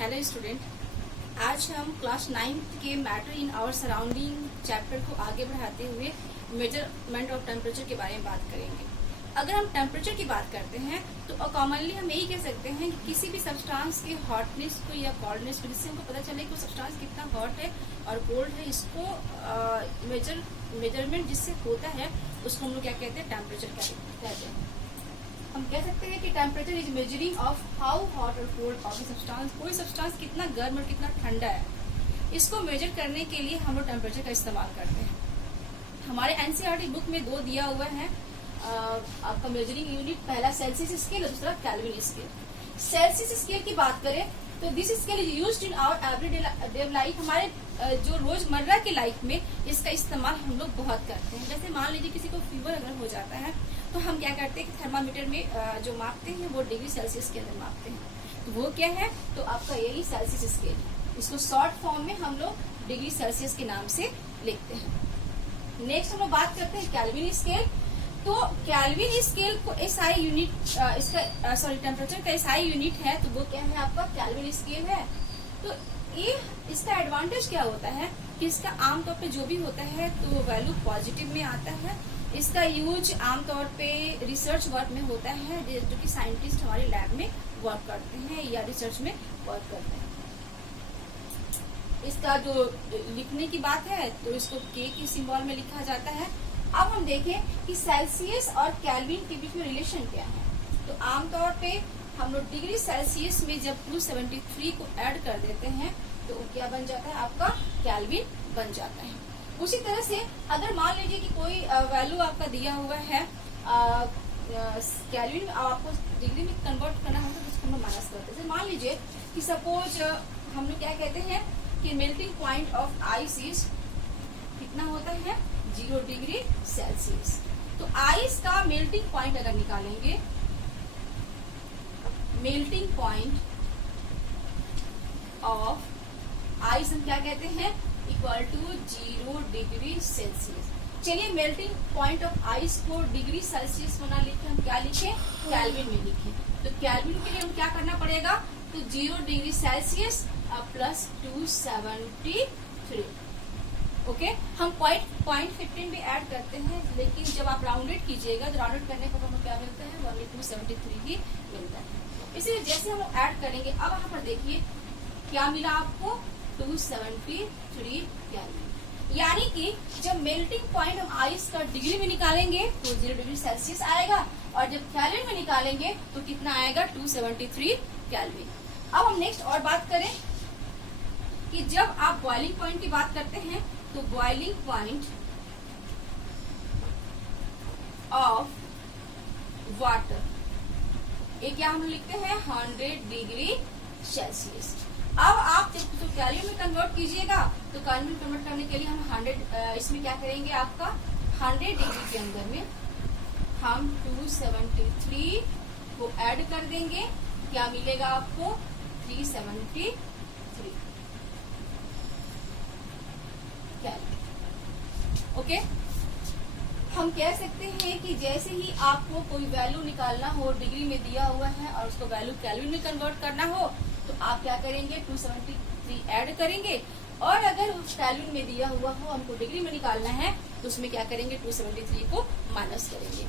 Hello student, आज हम class 9th के matter in our surrounding chapter को आगे बढ़ाते हुए मेजरमेंट ऑफ टेम्परेचर के बारे में बात करेंगे। अगर हम टेम्परेचर की बात करते हैं तो कॉमनली हम यही कह सकते हैं कि किसी भी सब्सटेंस के हॉटनेस को या कोल्डनेस को, जिससे हमको पता चले कि वो सब्सटेंस कितना हॉट है और कोल्ड है, इसको मेजरमेंट जिससे होता है उसको हम लोग क्या कहते हैं, टेम्परेचर कहते हैं। हम कह सकते हैं कि temperature is measuring of how hot और कोल्ड ऑफ सब्सटेंस, कोई सब्सटेंस कितना गर्म और कितना ठंडा है, इसको मेजर करने के लिए हम लोग टेम्परेचर का इस्तेमाल करते हैं। हमारे एनसीईआरटी बुक में दो दिया हुआ है आपका मेजरिंग यूनिट, पहला सेल्सियस स्केल और दूसरा केल्विन स्केल। सेल्सियस स्केल की बात करें तो this scale is used in our everyday life, हमारे जो रोजमर्रा की लाइफ में इसका इस्तेमाल हम लोग बहुत करते हैं। जैसे मान लीजिए किसी को फीवर अगर हो जाता है तो हम क्या करते हैं कि थर्मामीटर में जो मापते हैं वो डिग्री सेल्सियस के अंदर मापते हैं। तो वो क्या है, तो आपका यही सेल्सियस स्केल है। इसको शॉर्ट फॉर्म में हम लोग डिग्री सेल्सियस के नाम से लिखते हैं। नेक्स्ट हम लोग बात करते हैं केल्विन स्केल। तो केल्विन स्केल को एसआई यूनिट, इसका टेम्परेचर का एसआई यूनिट है, तो वो क्या है आपका केल्विन स्केल है। तो ये इसका एडवांटेज क्या होता है कि इसका आमतौर पे जो भी होता है तो वैल्यू पॉजिटिव में आता है। इसका यूज आमतौर पे रिसर्च वर्क में होता है, जो कि साइंटिस्ट हमारे लैब में वर्क करते हैं या रिसर्च में वर्क करते हैं। इसका जो लिखने की बात है तो इसको के की सिंबल में लिखा जाता है। अब हम देखें कि सेल्सियस और केल्विन के बीच में रिलेशन क्या है। तो आमतौर पे हम लोग डिग्री सेल्सियस में जब 273 को ऐड कर देते हैं तो क्या बन जाता है, आपका केल्विन बन जाता है। उसी तरह से अगर मान लीजिए कि कोई वैल्यू आपका दिया हुआ है केल्विन, आपको डिग्री में कन्वर्ट करना होता है तो उसको हम माइनस करते हैं। मान लीजिए कि सपोज हम लोग क्या कहते हैं कि melting point of ice is कितना होता है, 0 डिग्री सेल्सियस। तो आइस का मेल्टिंग पॉइंट अगर निकालेंगे, मेल्टिंग पॉइंट ऑफ आइस हम क्या कहते हैं, इक्वल टू 0 डिग्री सेल्सियस। चलिए मेल्टिंग पॉइंट ऑफ आइस को डिग्री सेल्सियस बना लिखे, हम क्या लिखे, केल्विन में लिखे। तो केल्विन के लिए हम क्या करना पड़ेगा, तो 0 डिग्री सेल्सियस प्लस 273। ओके, हम पॉइंट 15 भी ऐड करते हैं, लेकिन जब आप राउंडेड कीजिएगा तो राउंडेड करने पर हमें क्या मिलता है, 273 ही मिलता है। इसलिए जैसे हम ऐड करेंगे, अब यहाँ पर देखिए क्या मिला आपको, 273 केल्विन। यानी कि जब मेल्टिंग पॉइंट हम आइस का डिग्री में निकालेंगे तो 0 डिग्री सेल्सियस आएगा, और जब केल्विन में निकालेंगे तो कितना आएगा, 273 केल्विन। अब हम नेक्स्ट और बात करें कि जब आप बॉइलिंग पॉइंट की बात करते हैं तो बॉइलिंग पॉइंट ऑफ वाटर, ये क्या हम लिखते हैं, 100 डिग्री सेल्सियस। अब आप जब तो केल्विन में कन्वर्ट कीजिएगा तो केल्विन में कन्वर्ट करने के लिए हम 100 इसमें क्या करेंगे, आपका 100 डिग्री के अंदर में हम 273 को ऐड कर देंगे, क्या मिलेगा आपको, 373 केल्विन। ओके, हम कह सकते हैं कि जैसे ही आपको कोई वैल्यू निकालना हो, डिग्री में दिया हुआ है और उसको वैल्यू केल्विन में कन्वर्ट करना हो तो आप क्या करेंगे, 273 ऐड करेंगे, और अगर उस केल्विन में दिया हुआ हो हमको डिग्री में निकालना है तो उसमें क्या करेंगे, 273 को माइनस करेंगे।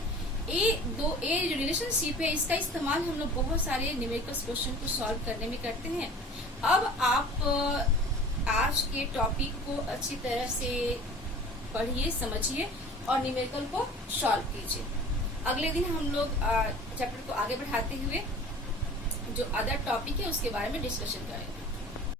ये जो रिलेशनशिप है इसका इस्तेमाल हम लोग बहुत सारे न्यूमेरिकल क्वेश्चन को सॉल्व करने में करते हैं। अब आप आज के टॉपिक को अच्छी तरह से पढ़िए, समझिए और न्यूमेरिकल को सॉल्व कीजिए। अगले दिन हम लोग चैप्टर को आगे बढ़ाते हुए जो अदर टॉपिक है उसके बारे में डिस्कशन करेंगे।